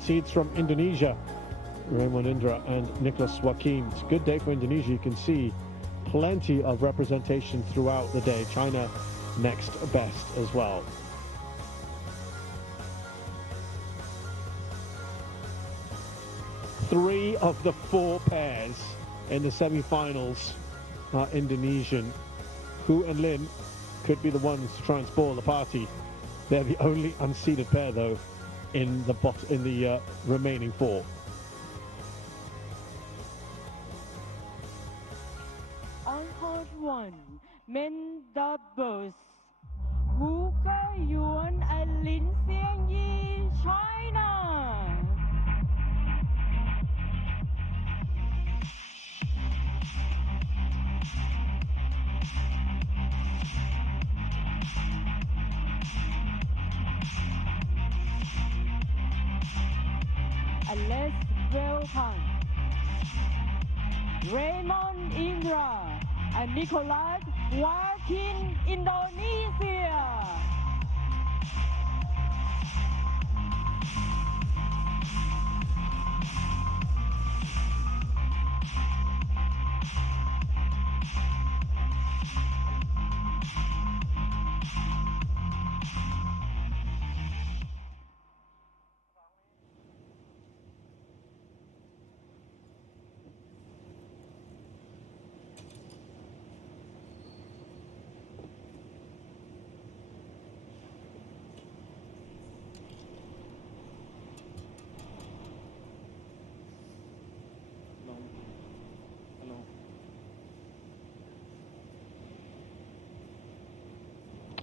seeds from Indonesia, Raymond Indra and Nicholas Joaquin. It's a good day for Indonesia. You can see plenty of representation throughout the day. China next best as well. Three of the four pairs in the semi-finals are Indonesian. Hu and Lin could be the ones to try and spoil the party. They're the only unseeded pair, though, in the remaining four. On court one, men doubles. Hu Ke-yuan and Lin Xiangyi, China. And let's welcome Raymond Indra and Nicholas Joaquin, Indonesia.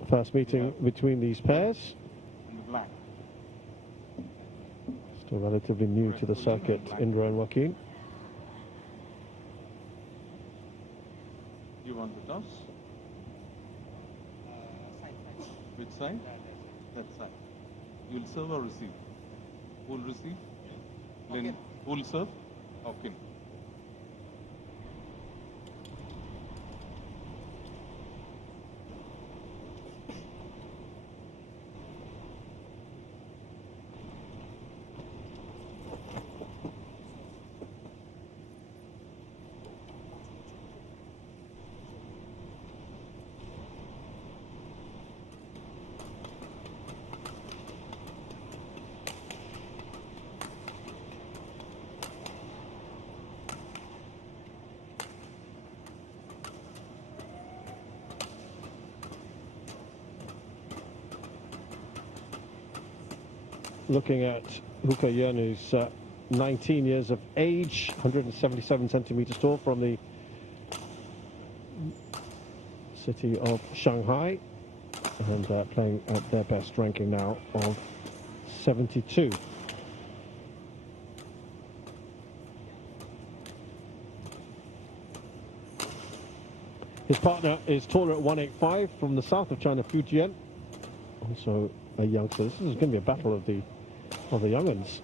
First meeting between these pairs. Still relatively new to the circuit, Indra and Joaquin. You want the toss? Which side? That side. You'll serve or receive? Who'll receive? Then who'll serve? Joaquin. Looking at Hu Ke-yuan, who's 19 years of age, 177 centimeters tall, from the city of Shanghai, and playing at their best ranking now of 72. His partner is taller at 185 from the south of China, Fujian, also a youngster. This is going to be a battle of the young'uns.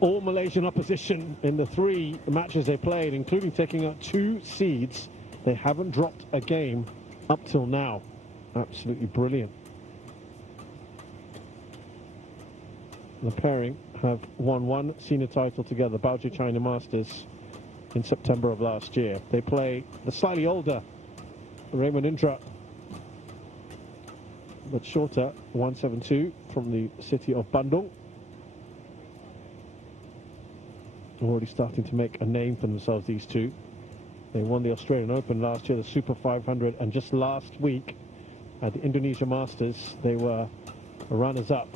All Malaysian opposition in the three matches they played, including taking out 2 seeds. They haven't dropped a game up till now. Absolutely brilliant. The pairing have won 1 senior title together, Baoji China Masters, in September of last year. They play the slightly older Raymond Indra, but shorter, 172, from the city of Bandung. Already starting to make a name for themselves, these two. They won the Australian Open last year, the Super 500, and just last week at the Indonesia Masters, they were runners-up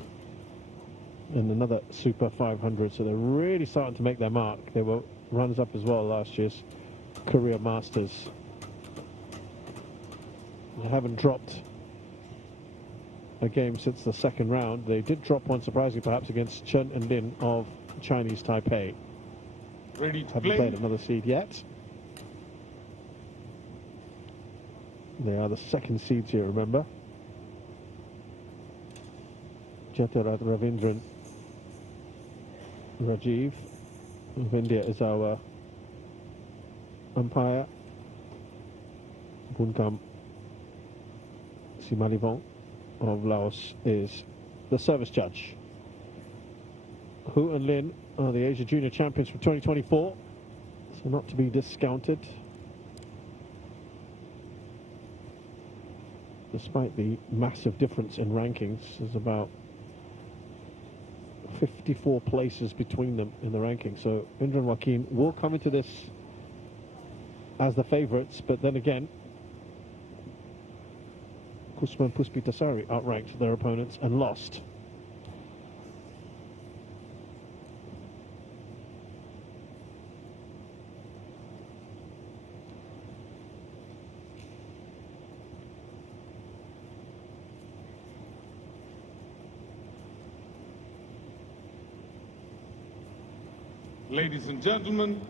in another Super 500, so they're really starting to make their mark. They were runners-up as well last year's Korea Masters. They haven't dropped a game since the second round. They did drop one, surprisingly perhaps, against Chen and Lin of Chinese Taipei. Ready to Haven't play. played another seed yet. They are the second seeds here, remember. Jatirat Ravindran Rajiv of India is our umpire. Bunkam Simalivong of Laos is the service judge. Hu and Lin are the Asia Junior Champions for 2024, so not to be discounted. Despite the massive difference in rankings, there's about 54 places between them in the rankings. So Indra and Joaquin will come into this as the favourites, but then again, Kusman Puspitasari outranked their opponents and lost. Ladies and gentlemen,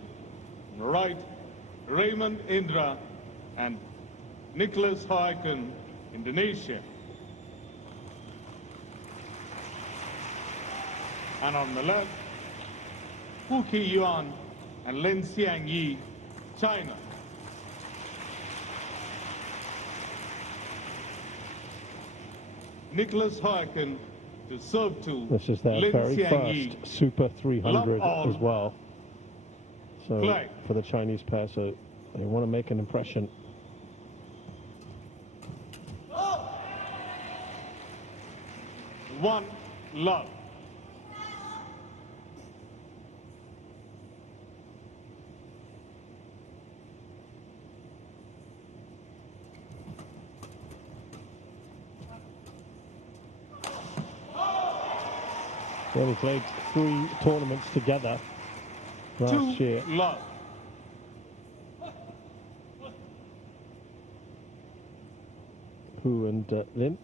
on the right, Raymond Indra and Nicholas Joaquin, Indonesia. And on the left, Hu Qiyuan and Lin Xiangyi, China. Nicholas Joaquin to serve to This is their Lin very Xiangyi. first Super 300 as well. So Play. for the Chinese pair, so they want to make an impression. One love. They only played 3 tournaments together last year. Love. Hu and Lin,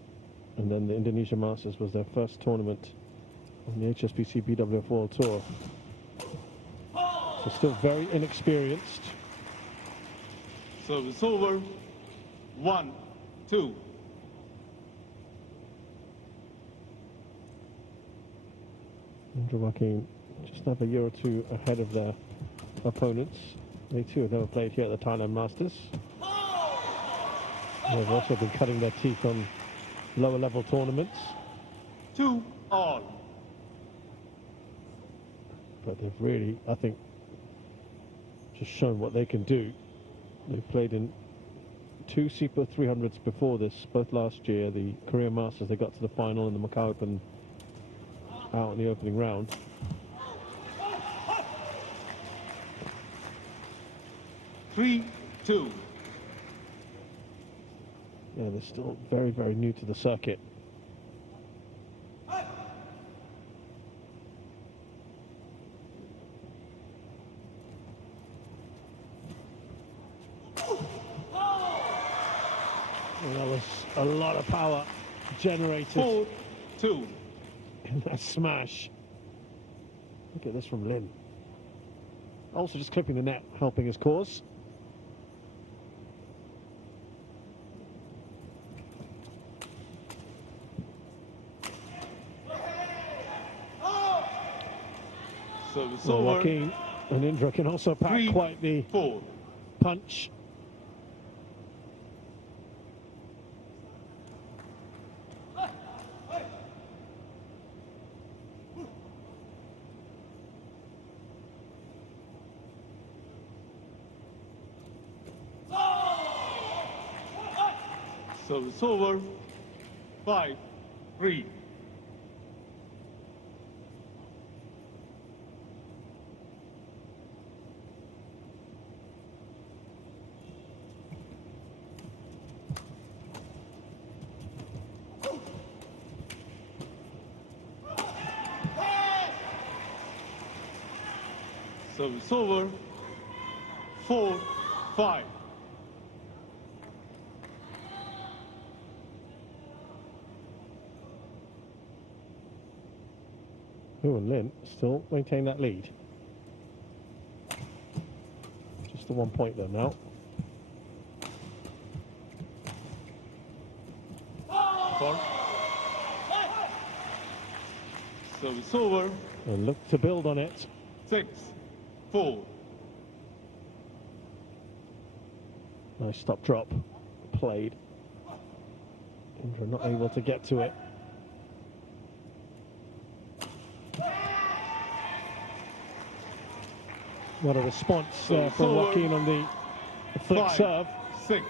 and then the Indonesia Masters was their first tournament on the HSBC BWF World Tour. So still very inexperienced. Service over. 1-2. Indra Joaquin just have a year or two ahead of their opponents. They too have never played here at the Thailand Masters. They've also been cutting their teeth on lower level tournaments. 2-all. But they've really, I think, just shown what they can do. They've played in 2 Super 300s before this, both last year. The Korea Masters, they got to the final, and the Macau Open out in the opening round. Three, two. Yeah, they're still very, very new to the circuit. And that was a lot of power generated 4-2. in that smash. Look at this from Lin. Also just clipping the net, helping his cause. Service Well, over. Joaquin and Indra can also pack 3, quite the 4. punch. Service over. 5-3. Service over. 4-5. Hu and Lin still maintain that lead. Just the 1 point there now. Four. Service over. And look to build on it. 6-4. Nice stop drop played. Indra not able to get to it. What a response from Joaquin on the flick serve. 5-6.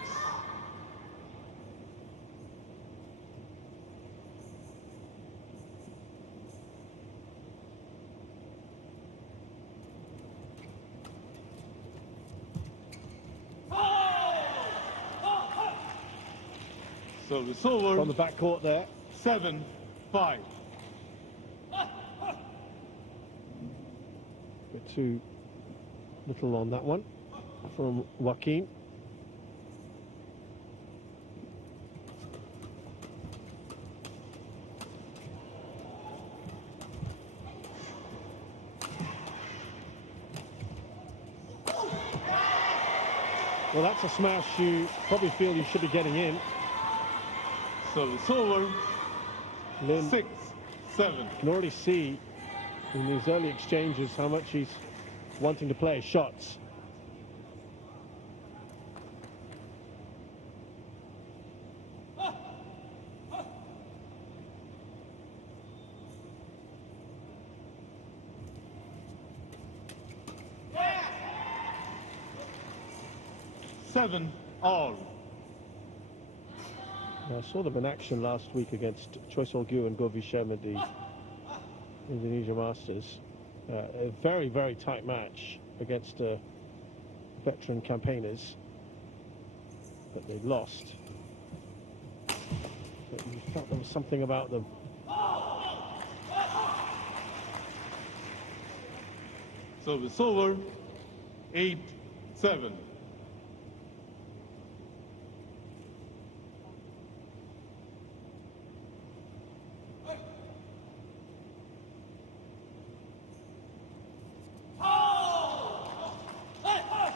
Service over. On the back court there. 7-5. Bit too little on that one from Joaquin. Well, that's a smash you probably feel you should be getting in. Service over. Lin 6-7. can already see in these early exchanges how much he's wanting to play shots. Seven all. I saw them in action last week against Choi Sol-gyu and Go Vi-shem at the Indonesia Masters. A very, very tight match against veteran campaigners, but they lost. But you felt there was something about them. Service over. 8-7.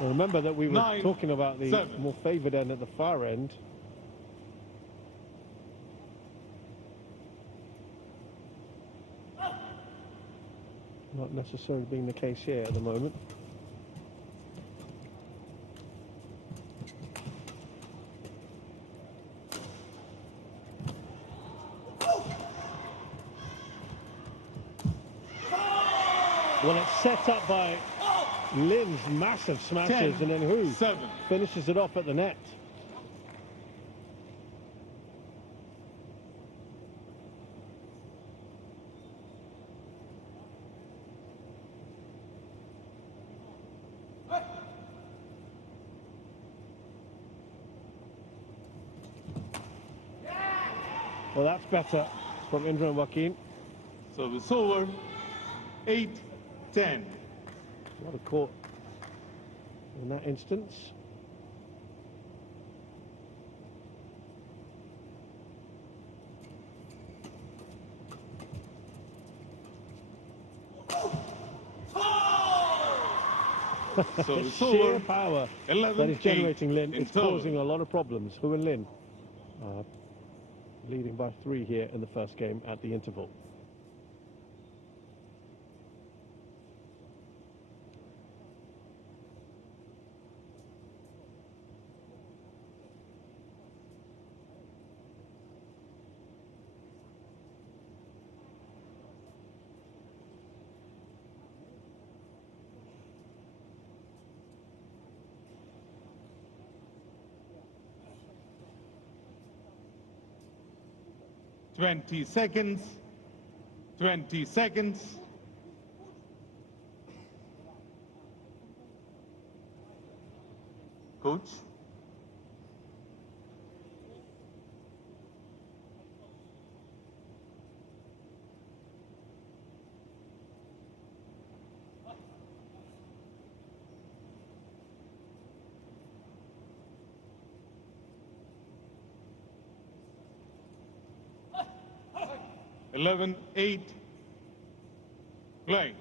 Remember that we were 9-7. talking about the more favoured end at the far end. Not necessarily being the case here at the moment. Well, it's set up by Lin's massive smashes, 10-7. and then who finishes it off at the net? Well, that's better from Indra and Joaquin. Service over. 8-10. What a court in that instance. Service Sheer over. power 11-8 that is generating Lin. in It's third. causing a lot of problems. Hu and Lin leading by 3 here in the first game at the interval. Twenty seconds. 20 seconds. Coach. Eleven, 8. Play.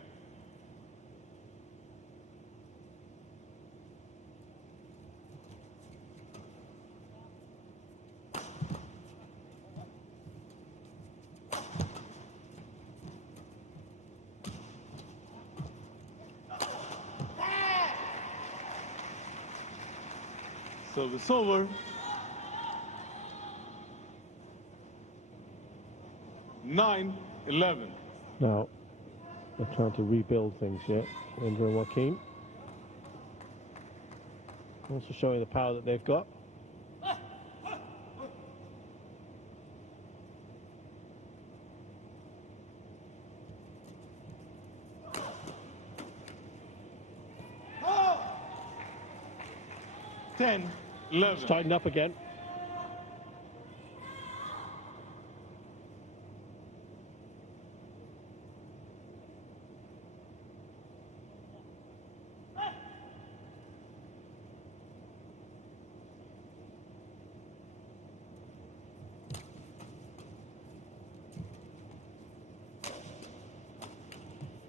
Service over. 9-11. Now, they're trying to rebuild things here. Indra and Joaquin. Also showing the power that they've got. It's tightened up again.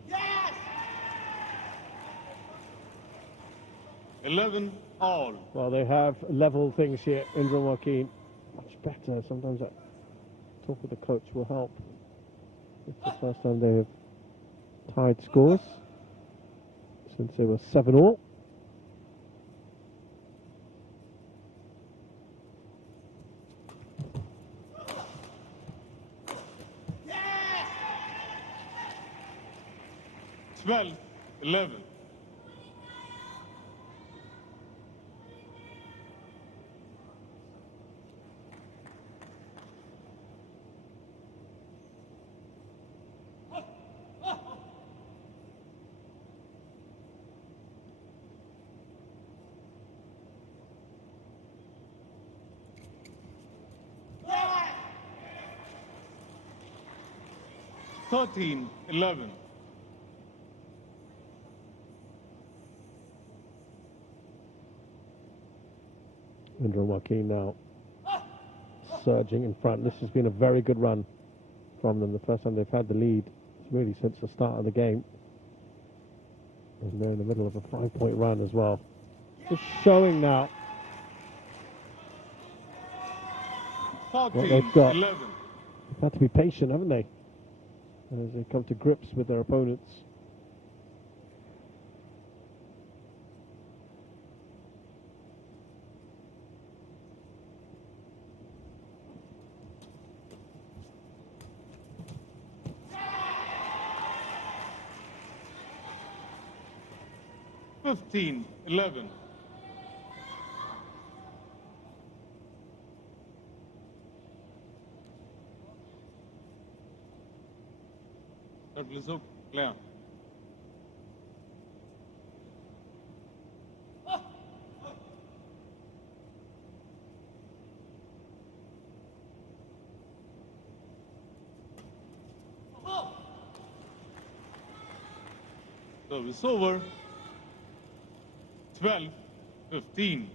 Yes! 11 all. Well, they have level things here. Indra and Joaquin much better. Sometimes that talk with the coach will help. It's the first time they have tied scores since they were 7-all. Yes! 12-11. Yes! 13-11. Indra and Joaquin now surging in front. This has been a very good run from them. The first time they've had the lead really since the start of the game. And they're in the middle of a 5-point run as well. Just showing now what they've got. 14-11. They've had to be patient, haven't they? As they come to grips with their opponents. Fifteen, 11. That was up, clear. Service over. 12-15.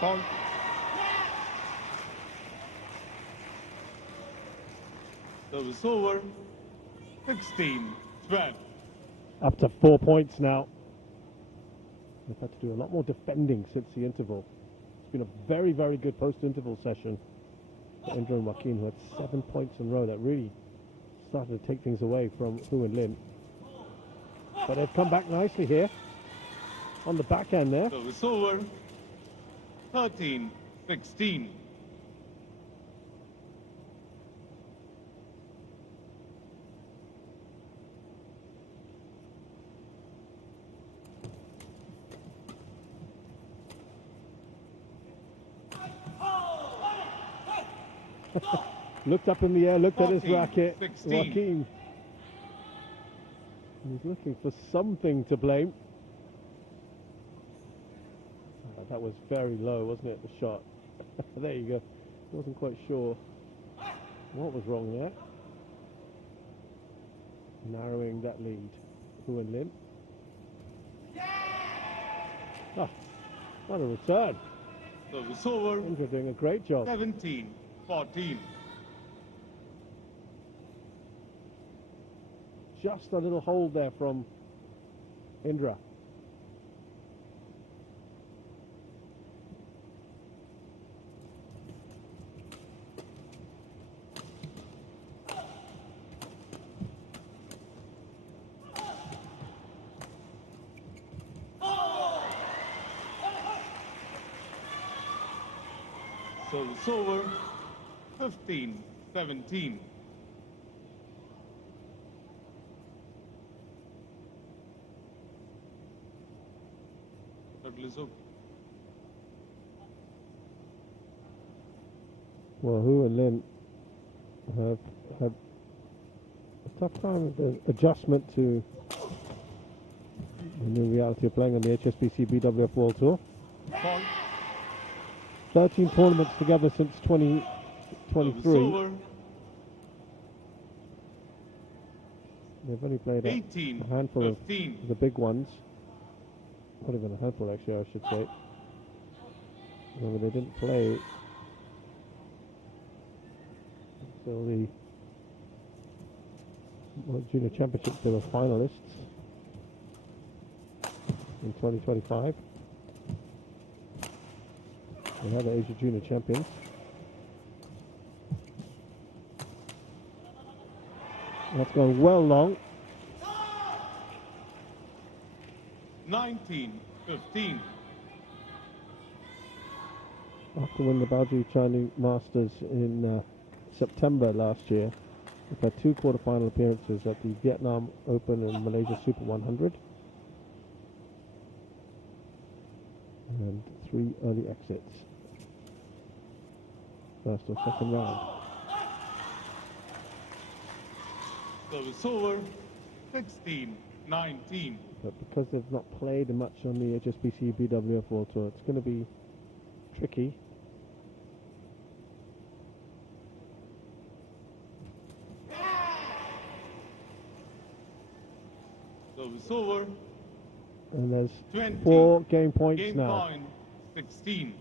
Foul. Service over. 16-12. Up to 4 points now. They've had to do a lot more defending since the interval. It's been a very, very good post-interval session for Indra and Joaquin, who had 7 points in a row. That really started to take things away from Hu and Lin. But they've come back nicely here on the back end there. Service over. 13-16. Looked up in the air, looked at his 14, racket. 16. Joaquin. He's looking for something to blame. That was very low, wasn't it, the shot? There you go. Wasn't quite sure what was wrong there. Narrowing that lead. Hu and Lin. Ah, what a return. Service over. Indra doing a great job. 17-14. Just a little hold there from Indra. Service over. 15-17. Well, Hu and Lin have had a tough time with the adjustment to the new reality of playing on the HSBC BWF World Tour. 13 tournaments together since 2023. They've only played a handful of the big ones. Not even a handful, actually, I should say. Remember, they didn't play until the World Junior Championships. They were finalists in 2025. They had the Asia Junior Champions. That's going well long. 19-15. After winning the Badminton Masters in September last year, we've had 2 quarterfinal appearances at the Vietnam Open and Malaysia Super 100. And 3 early exits. First or second round. Service over. 16-19. But because they've not played much on the HSBC BWF World Tour, it's going to be tricky. Service over. And there's 20. 4 game points Game now. point 16.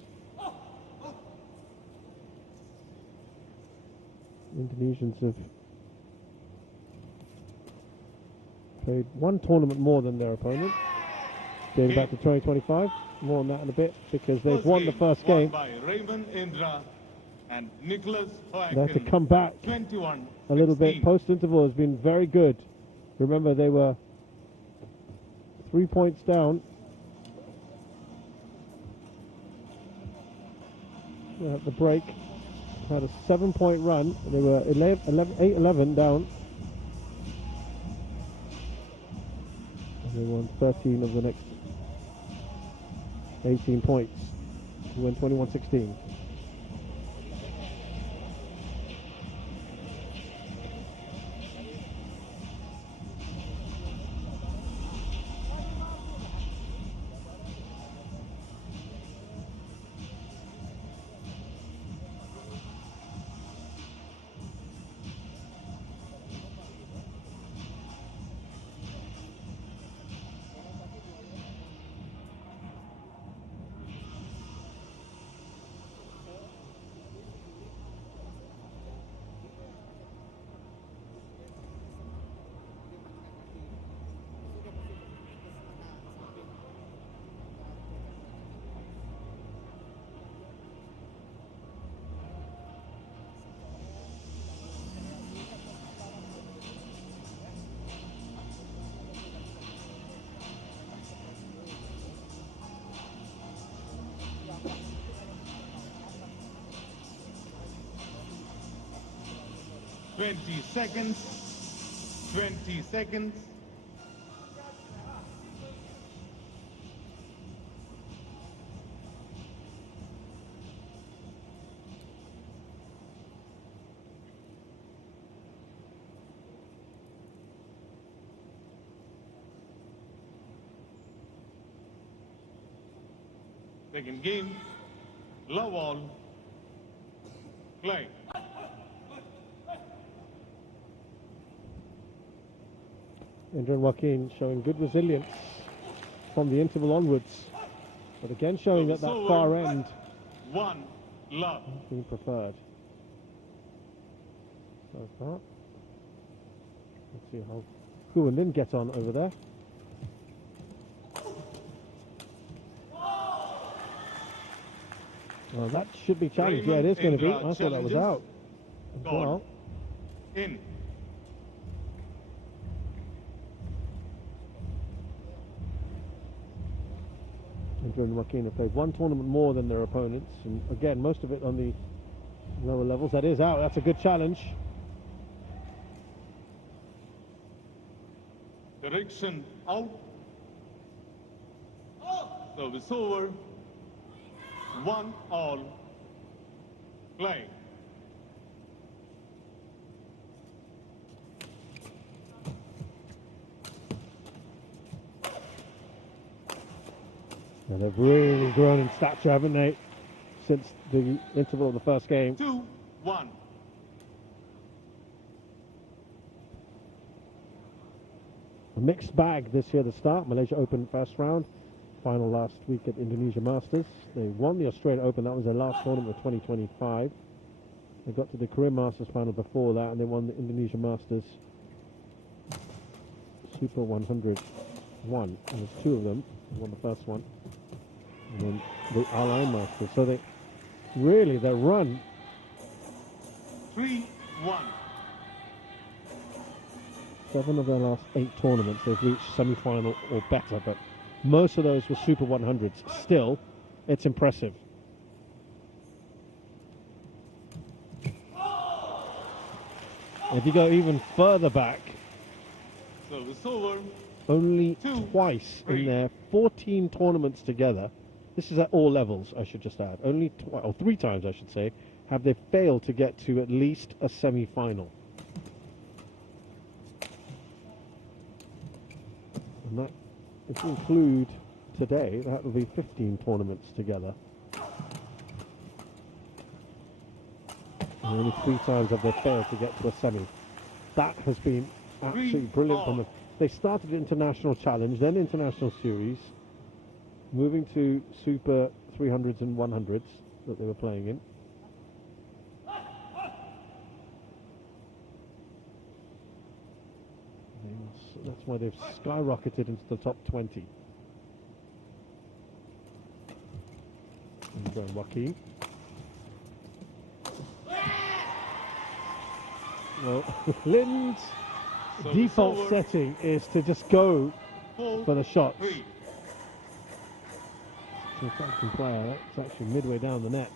Indonesians have played 1 tournament more than their opponent, going back to 2025. More on that in a bit, because they've won the first won game. by Raymond Indra and Nicholas Joaquin. They had to come back 21-16. a little bit. Post-interval has been very good. Remember, they were 3 points down. At the break, had a 7-point run. They were 8-11 down. And they won 13 of the next 18 points to win 21-16. Twenty seconds. Second game, love all, play. Indra and Joaquin showing good resilience from the interval onwards, but again showing that far end One love being preferred. So far. Let's see how Hu and Lin get on over there. Well, that should be challenged. Yeah, it is going to be. I thought that was out. Well, in. Indra Indra and Joaquin have played one tournament more than their opponents, and again, most of it on the lower levels. That is out. That's a good challenge. Direction out. Service over. 1-all. Play. And they've really grown in stature, haven't they, since the interval of the first game. 2-1. A mixed bag this year to start. Malaysia Open first round, final last week at Indonesia Masters. They won the Australian Open, that was their last tournament of 2025. They got to the Korean Masters final before that, and they won the Indonesia Masters Super 100 one. And there's two of them. They won the first one, and then the Al-Ain Masters. So they really, their run. 3-1. 7 of their last 8 tournaments, they've reached semi-final or better, but most of those were Super 100s. Still, it's impressive. If you go even further back, Service over. only 2, twice 3. in their 14 tournaments together, this is at all levels, I should just add, only 3 times, I should say, have they failed to get to at least a semi-final. And that, if you include today, that will be 15 tournaments together. And only 3 times have they failed to get to a semi. That has been absolutely brilliant from them. They started International Challenge, then International Series, moving to Super 300s and 100s that they were playing in. That's why they've skyrocketed into the top 20. Indra and Joaquin. Well, Lynn's default setting is to just go for the shots. 3. So if that can play, it's actually midway down the net.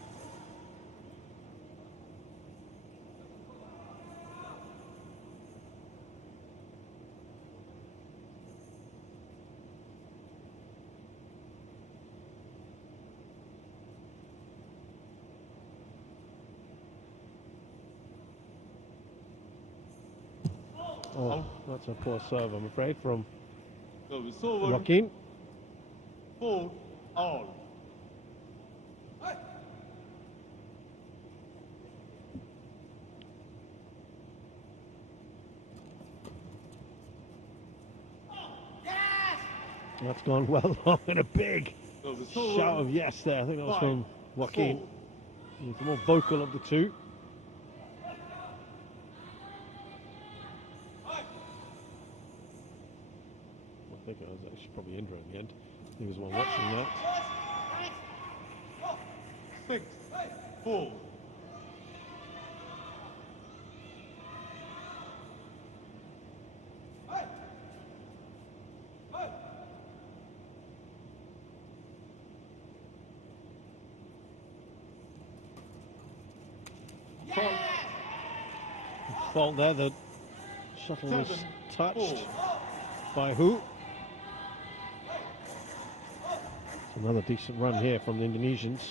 Oh, that's a poor serve, I'm afraid, from Service over. Joaquin. 4-all. That's gone well long and a big Service shout over. of yes there. I think that was 5, from Joaquin. 4. He's the more vocal of the two. I think it was actually probably Indra in the end. He was the one watching that. 6-4. Fault there, the shuttle was 7, touched 4. by who? It's another decent run here from the Indonesians.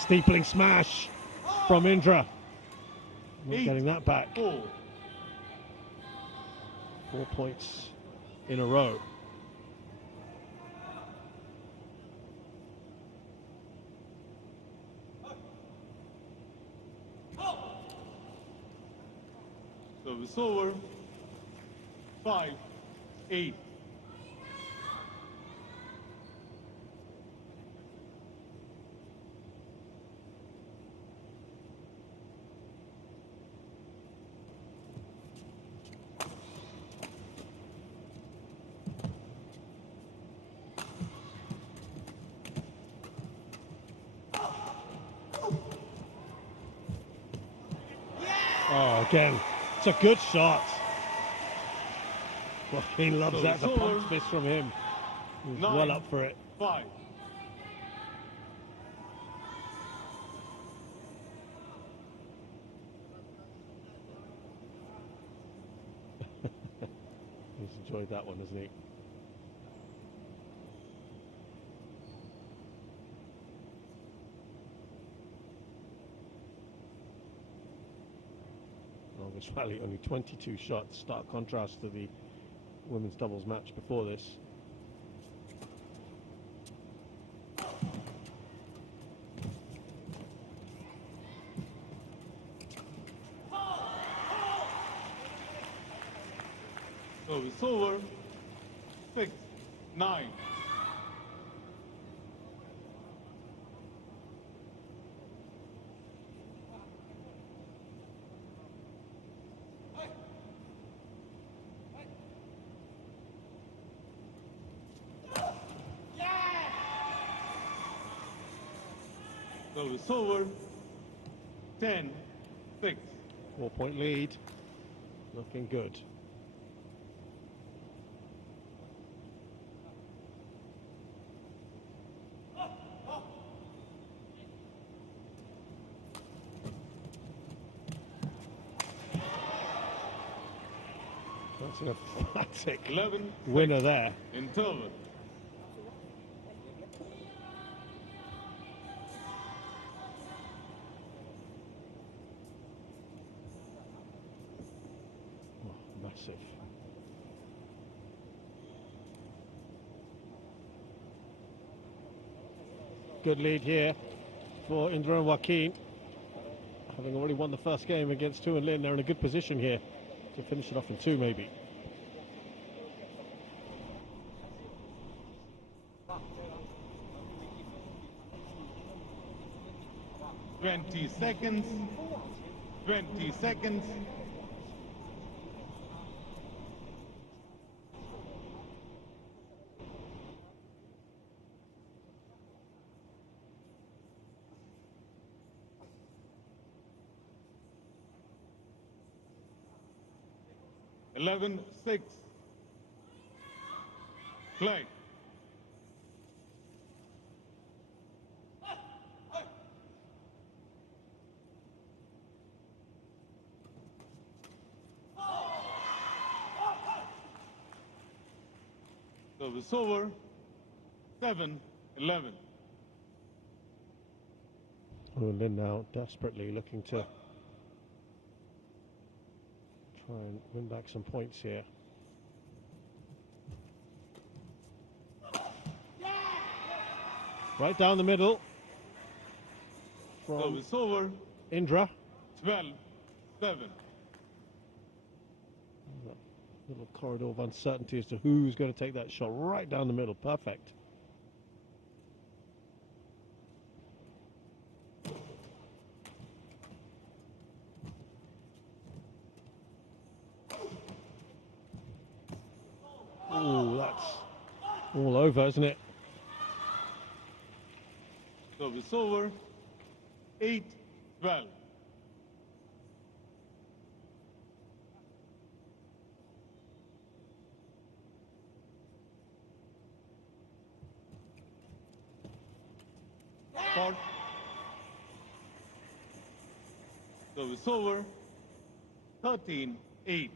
Steepling smash from Indra. Not 8, getting that back. 4. 4 points in a row. Service over. 5-8. again, it's a good shot. Joaquin loves that. The pump miss from him. He's well up for it. 5. He's enjoyed that one, hasn't he? August Valley only 22 shots, stark contrast to the women's doubles match before this. So it's over. 6, 9. So it's over. 10, 6. 4-point lead. Looking good. That's an emphatic 11, winner there. interval. Oh, massive. Good lead here for Indra and Joaquin. Having already won the first game against Tu and Lin, they're in a good position here to finish it off in 2 maybe. Twenty seconds. 20 seconds. Eleven, 6. Play. Service over. 7, 11. Tu and Lin now desperately looking to try and win back some points here. Right down the middle from Service over. Indra. 12, 7. Little corridor of uncertainty as to who's going to take that shot right down the middle. Perfect. Oh, that's all over, isn't it? Service over. 8, 12. Fault. Service over. 13, 8.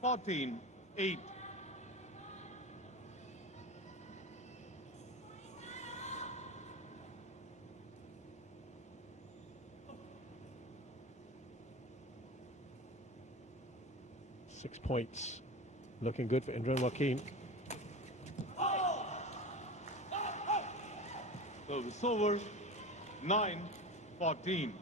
Fourteen, 8. Six points. Looking good for Indra and Joaquin. Service over. 9, 14.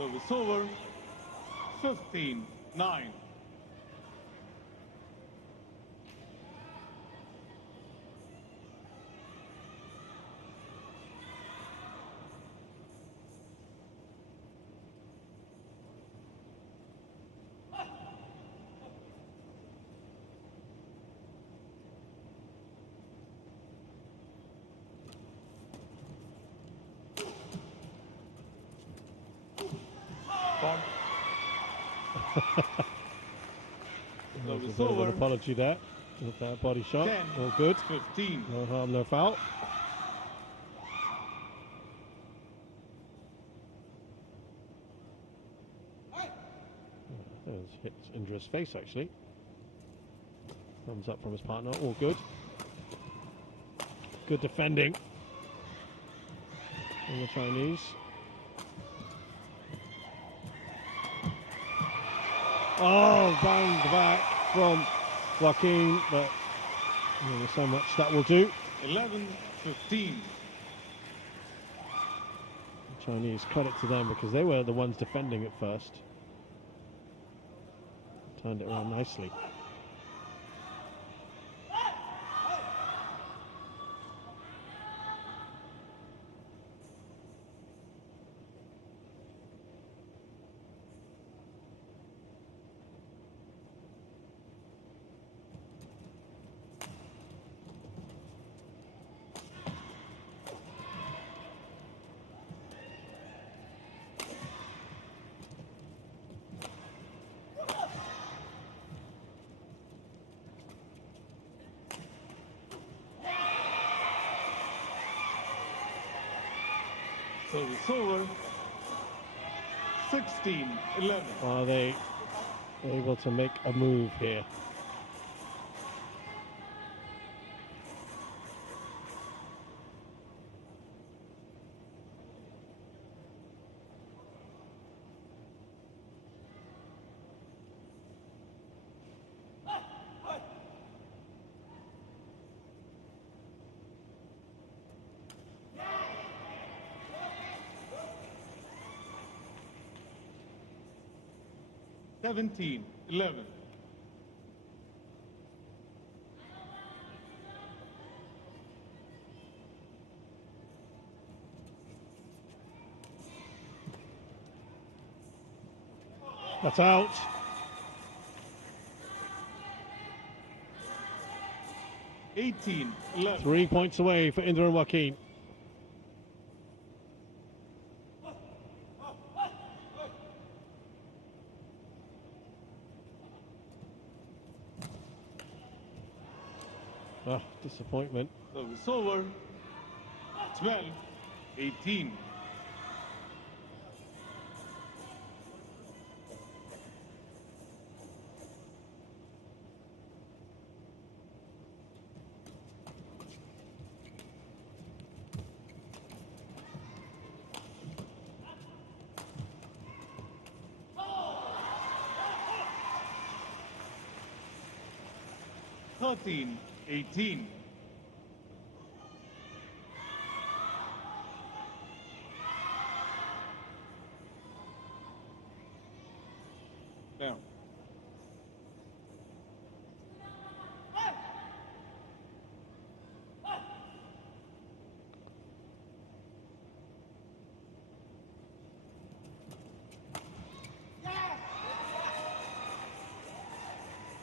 Service over. 15-9. There's a bit of an apology there. A bad body shot. 10, All good. 15. No harm, no foul. Hit Indra's face actually. Thumbs up from his partner. All good. Good defending from the Chinese. Oh, banged back from Joaquin, but there's so much that will do. 11-15. The Chinese credit to them because they were the ones defending it first. Turned it around nicely. Service over. 16-11. Are they able to make a move here? Seventeen, 11. That's out. 18-11. 3 points away for Indra and Joaquin. Ah, disappointment. Service over. 12-18. Thirteen, 18. Down.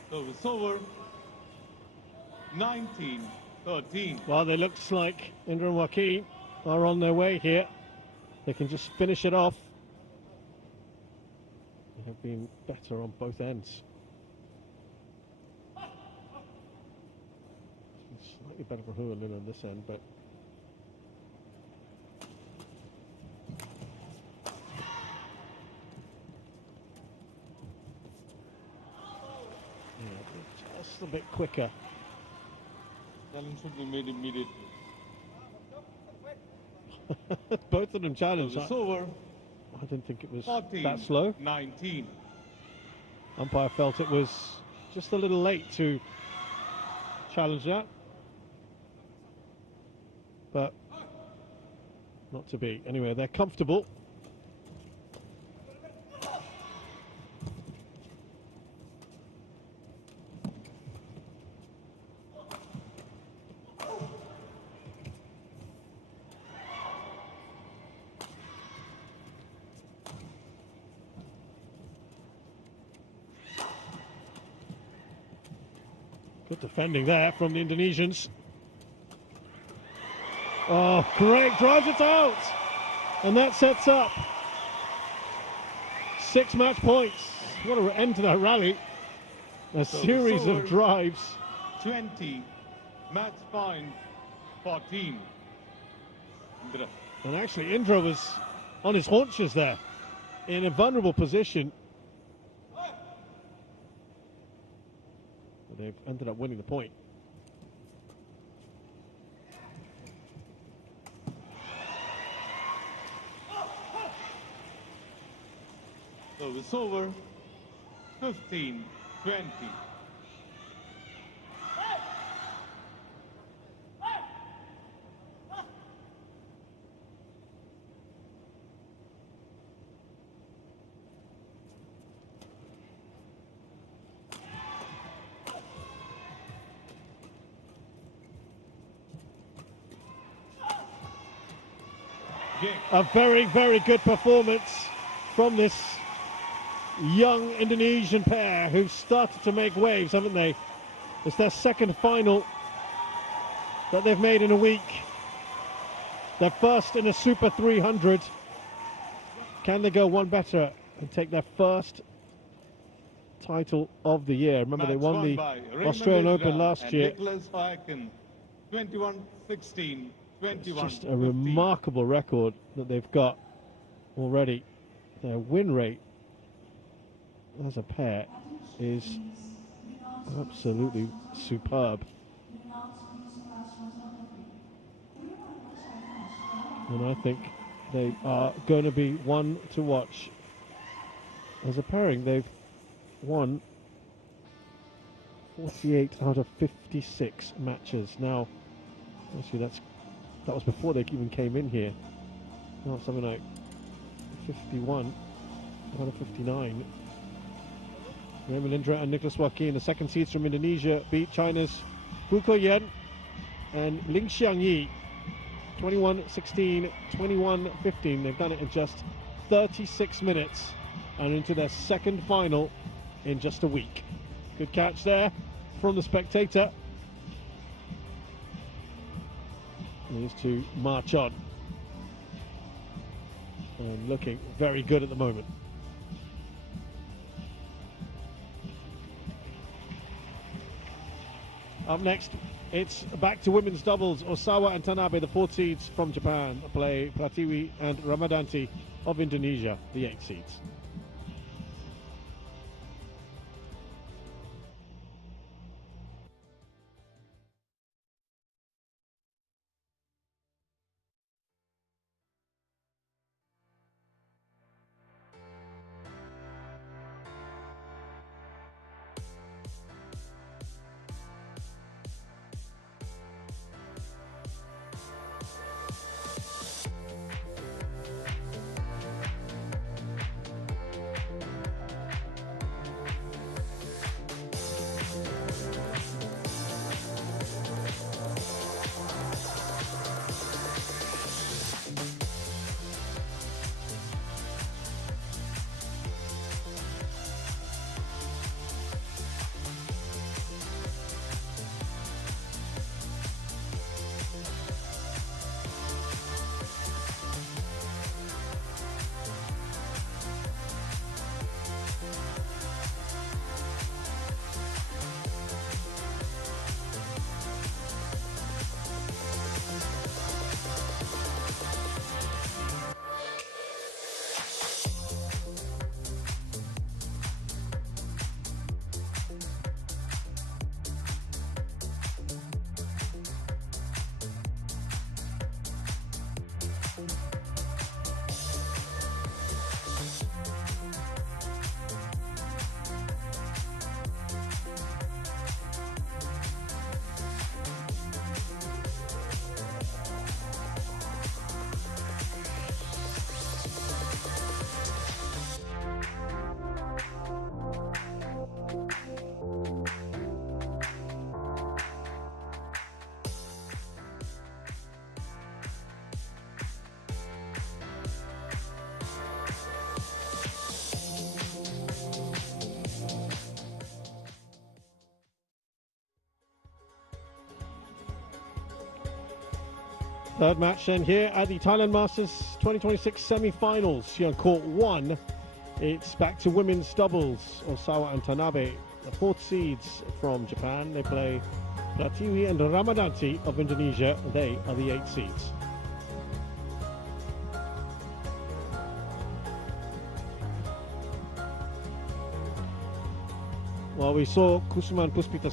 Service over. 19-13. Well, it looks like Indra and Joaquin are on their way here. They can just finish it off. They have been better on both ends. Slightly better for Hualin on this end, but yeah, just a bit quicker. Challenge should be made immediately. Both of them challenged. Service over. I didn't think it was 14, that slow. 19. Umpire felt it was just a little late to challenge that, but not to be. Anyway, they're comfortable. Good defending there from the Indonesians. Oh, great, drives it out. And that sets up 6 match points. What an end to that rally. A series of drives. 20, match point 14. Indra. And actually, Indra was on his haunches there in a vulnerable position. But they've ended up winning the point. So it's over 15-20. A very, very good performance from this young Indonesian pair who've started to make waves, haven't they? It's their second final that they've made in a week. Their first in a Super 300. Can they go one better and take their first title of the year? Remember, they won the Australian Open last year. Joaquin, 21-16, 21-15. It's just a remarkable record that they've got already. Their win rate as a pair is absolutely superb. And I think they are going to be one to watch. As a pairing, they've won 48 out of 56 matches. Now, actually, that was before they even came in here. Now something like 51 out of 59. Indra and Nicholas Joaquin, the second seeds from Indonesia, beat China's Hu Kuoyan and Ling Xiangyi 21-16, 21-15. They've done it in just 36 minutes and into their second final in just a week. Good catch there from the spectator. These two march on and looking very good at the moment. Up next, it's back to women's doubles. Osawa and Tanabe, the 4 seeds from Japan, play Pratiwi and Ramadanti of Indonesia, the 8 seeds. Third match then here at the Thailand Masters 2026 semi-finals. Here on court 1, it's back to women's doubles. Osawa and Tanabe, the 4th seeds from Japan. They play Pratiwi and Ramadanti of Indonesia. They are the 8 seeds. Well, we saw Kusuman Puspita